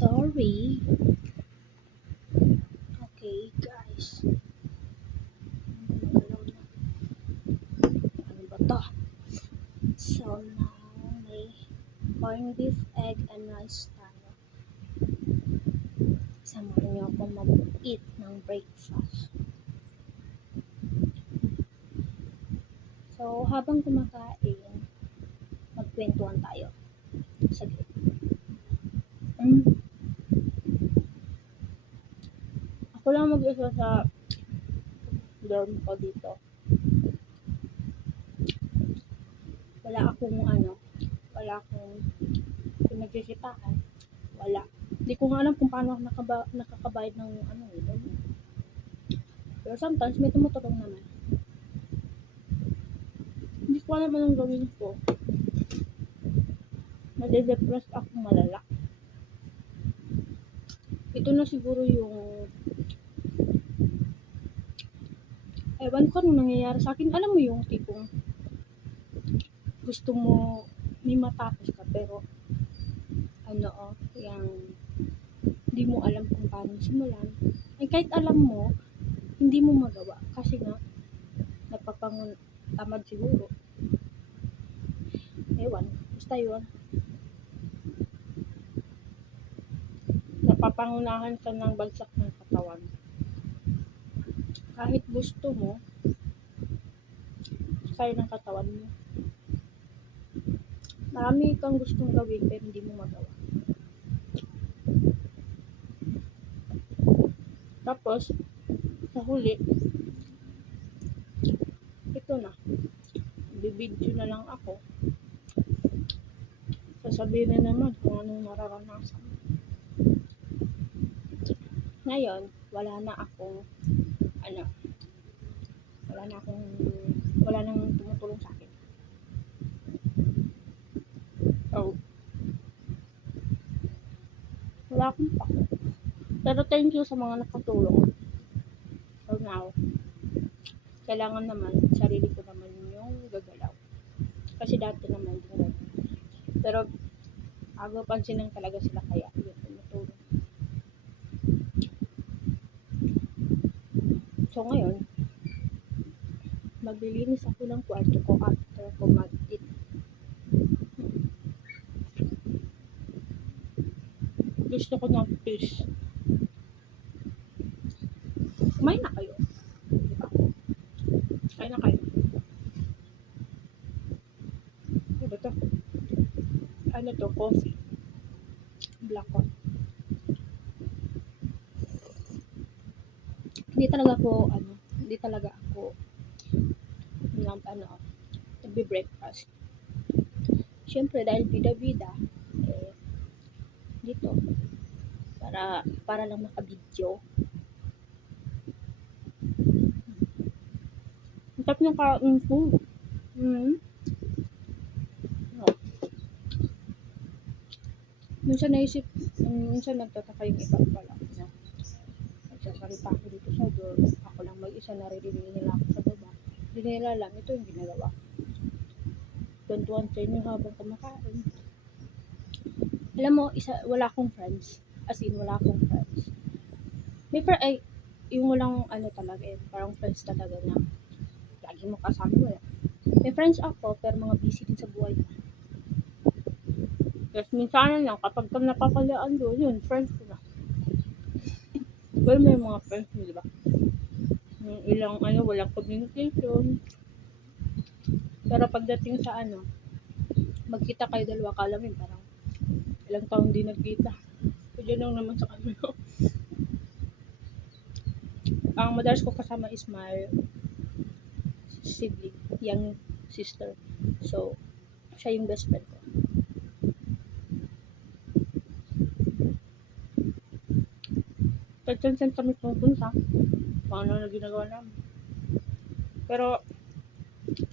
Sorry. Okay, guys. Gumagalaw na. Ano ba to? So now, may corned beef, egg, and rice tayo. Samahan niyo ako mag-eat ng breakfast. So, habang kumakain, magkwentuhan tayo. Saglit. Ako lang mag-isa sa dorm ko dito. Wala akong pinagsisipahan. Wala. Hindi ko nga alam kung paano ako nakakabayad ng doon. Pero sometimes may tumutulong naman. Hindi ko alam anong gawin ko. Nade-depress ako malala. Ito na siguro yung ewan ko anong nangyayari sa akin. Alam mo yung tipong gusto mo may matapos ka pero yung hindi mo alam kung paano simulan. Ay kahit alam mo, hindi mo magawa kasi nga tamad siguro. Ewan, basta yun. Napapangunahan ka ng bagsak ng katawan. Kahit gusto mo, kaya ng katawan mo. Marami kang gustong gawin pero hindi mo magawa. Tapos, sa huli, ito na. Bibidyo na lang ako. Sasabihin na naman kung anong nararanasan. Ngayon, wala nang tumutulong sa akin. So, wala akong pako. Pero thank you sa mga nakatulong. So now, kailangan naman, sarili ko naman yung gagalaw. Kasi dati naman din ganun. Pero, pansinin talaga sila kaya yung tumutulong. So ngayon, maglilinis ako ng kwarto ko after ko mag-eat. Gusto ko ng fish. Kumain na kayo. Diba? Kain na kayo. Diba to? Coffee. Black coffee. Hindi talaga ako nagbe-breakfast. Siyempre, dahil bida-bida, dito, para lang makabidyo. Ang tap ng kain ko. Minsan nagtataka yung iba pala na nagsasalita ako dito sa dorm. Ako lang mag-isa, naririnig nila ako sa baba. Hindi nila alam, ito yung ginagawa. Kwentuhan sa inyo habang kumakain. Alam mo, wala akong friends. As in, wala akong friends. Yung walang talaga parang friends talaga na lagi mo kasama mo. May friends ako, pero mga busy din sa buhay ko. Tapos minsan lang, kapag napapalaan doon, yun, friends ko na. Pero may mga friends mo, diba? Yung ilang walang communication. Pero pagdating sa magkita kayo dalawa, kala mo parang ilang taon din nagkita. So, dyan lang naman sa kanila. Ang madalas ko kasama is my sibling, young sister. So, siya yung best friend ko. Tagtsan kami pupunta. Paano na ginagawa namin. Pero,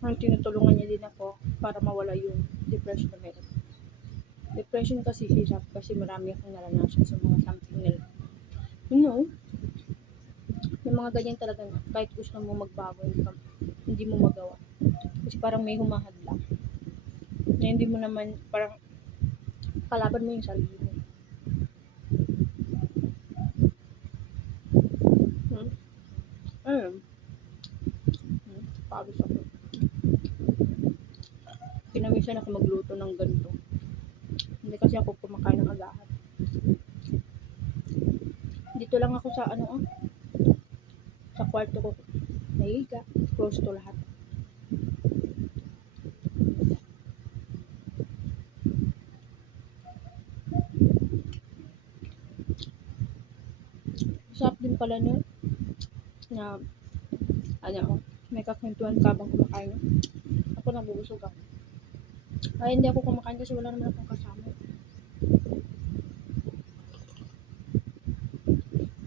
ang tinutulungan niya din ako para mawala yung depression na meron. Depression kasi hirap kasi marami akong naranasan sa mga something na may mga ganyan talaga na kahit gusto mo magbago, hindi mo magawa. Kasi parang may humahadlang. Na hindi mo naman, parang kalaban mo yung sarili mo. Ayun. Pawis ako. Pinamisan ako magluto ng ganito. Hindi kasi ako kumakain ng agahan. Dito lang ako sa sa kwarto ko. Nahiga. Close to lahat. Sarap din pala no, na may kakwentuhan ka habang kumakain. No? Ako nabubusog ako. Ay, hindi ako kumakain kasi wala naman akong kasama.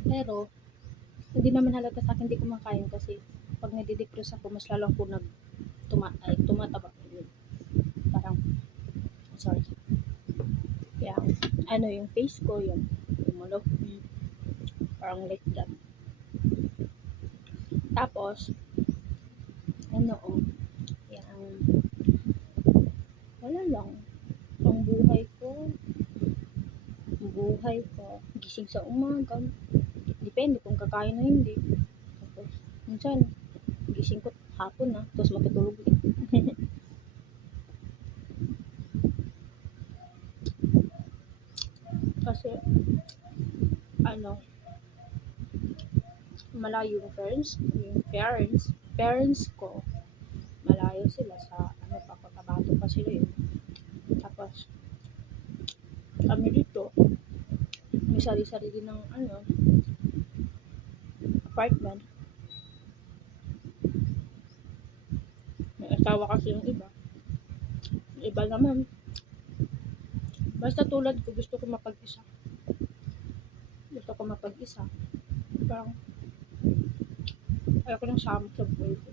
Pero, hindi naman halata sa akin hindi kumakain kasi pag nadidepress ako, mas lalo ako tumataba. Yun. Parang, sorry. Kaya, yung face ko, yung malok, parang like that. Tapos, yung, wala lang. Ang buhay ko, gising sa umaga, depende kung kakain o hindi. Tapos, minsan, gising ko hapon na, tapos matutulog ulit. Kasi, ano, malayo yung parents ko, malayo sila sa, papakabato pa sila yun. Tapos, kami dito, may sari-sarili ng, apartment. May asawa kasi yung iba. Iba naman. Basta tulad ko, gusto ko mapag-isa. Parang, ayoko nang sama sa buhay ko.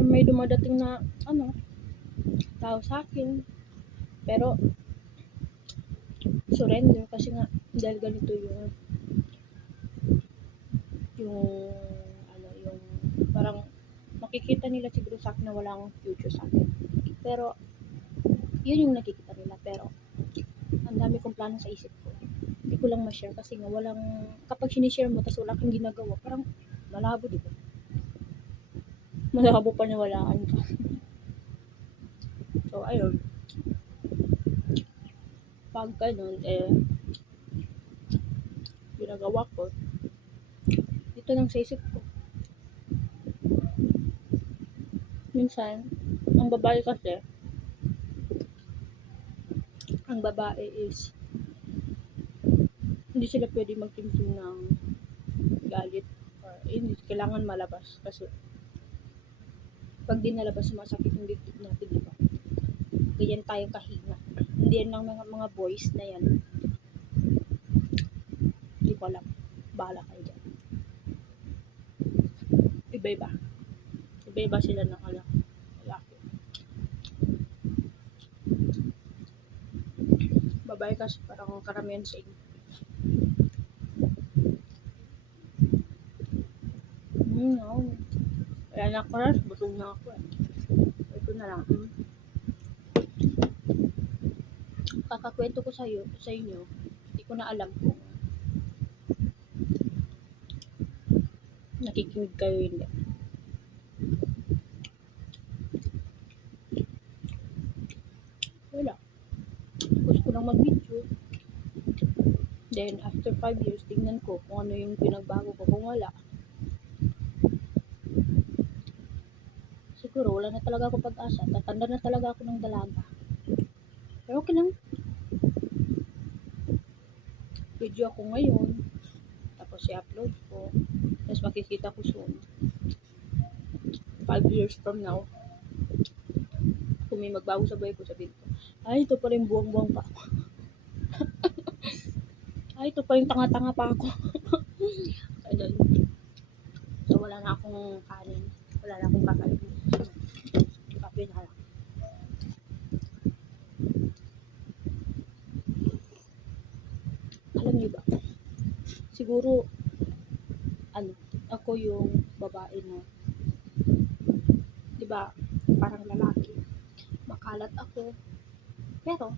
May dumadating na, tao sa akin. Pero, surrender kasi nga, dahil ganito yung, yung, parang, makikita nila siguro sa akin na wala akong future sa akin. Pero, yun yung nakikita nila. Pero, ang dami kong plano sa isip ko. Hindi ko lang ma-share kasi nga kapag sinishare mo tapos wala kang ginagawa, parang malabo, diba? Malabo paniwalaan ka. So, ayun. Pag ganun, ginagawa ko, dito lang sa isip ko. Minsan, ang babae is, hindi sila pwede magtimtim ng galit or hindi kailangan malabas kasi pag di nalabas sumasakit yung dibdib natin, diba? Ganyan tayong kahina. Hindi yan lang mga boys na yan. Hindi ko alam. Bahala kayo dyan. Iba-iba. Iba-iba sila ng lalaki. Babae kasi parang karamihan sa inyo. No. Kaya na ko rin, busog na ako. Ito na lang. Kakakwento ko sa inyo, hindi ko na alam kung nakikinig kayo hindi. Wala. Gusto ko lang mag-video. Then, after 5 years, tingnan ko kung ano yung pinagbago ko. Kung wala, siguro wala na talaga ako pag-asa. Tatanda na talaga ako ng dalaga. Pero okay lang. Video ako ngayon. Tapos i-upload ko. Tapos makikita ko soon. 5 years from now, kung may magbago sa buhay ko, sabihin ko, ay, ito pa rin buwang-buwang pa ako. Ay, ito pa rin tanga-tanga pa ako. Ayun. So, wala na akong kanin. Wala na akong kakain. Kape na lang. Alam niyo ba? Siguro, ako yung babae na, di ba, parang lalaki. Makalat ako. Pero,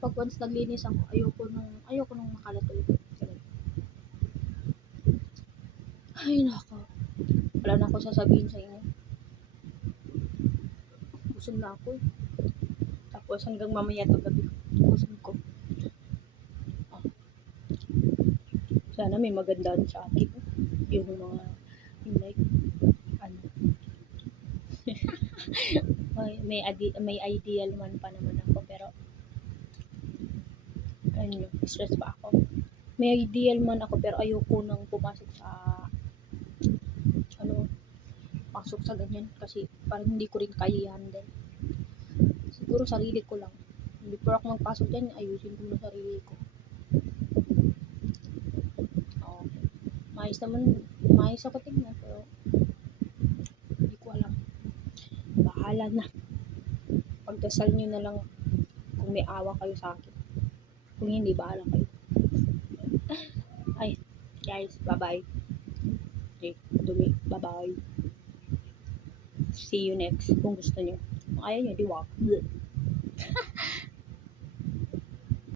pag once naglinis ako, ayoko nung makalat ulit. Ay, nako. Wala na ako sasabihin sa inyo. Busog na ako eh. Tapos hanggang mamaya to gabi. Busog ko. Sana may magandaan sa akin. Yung mga, yung like, ano, may ideal man pa naman ako, pero, ano, stress pa ako. May ideal man ako, pero ayoko nang pumasok sa, ano, pasok sa ganyan. Kasi parang hindi ko rin kaya i-handle. Siguro sarili ko lang. Before ako magpasok dyan, ayusin ko na sarili ko. Oo. Maayos naman, maayos ako tingnan, pero hindi ko alam. Bahala na. Pagdasal nyo na lang kung may awa kayo sa akin. Kung hindi, bahala kayo. Ay, guys, bye-bye. Okay, dumi, bye-bye. See you next kung gusto nyo. Kung ayaw nyo, di wag.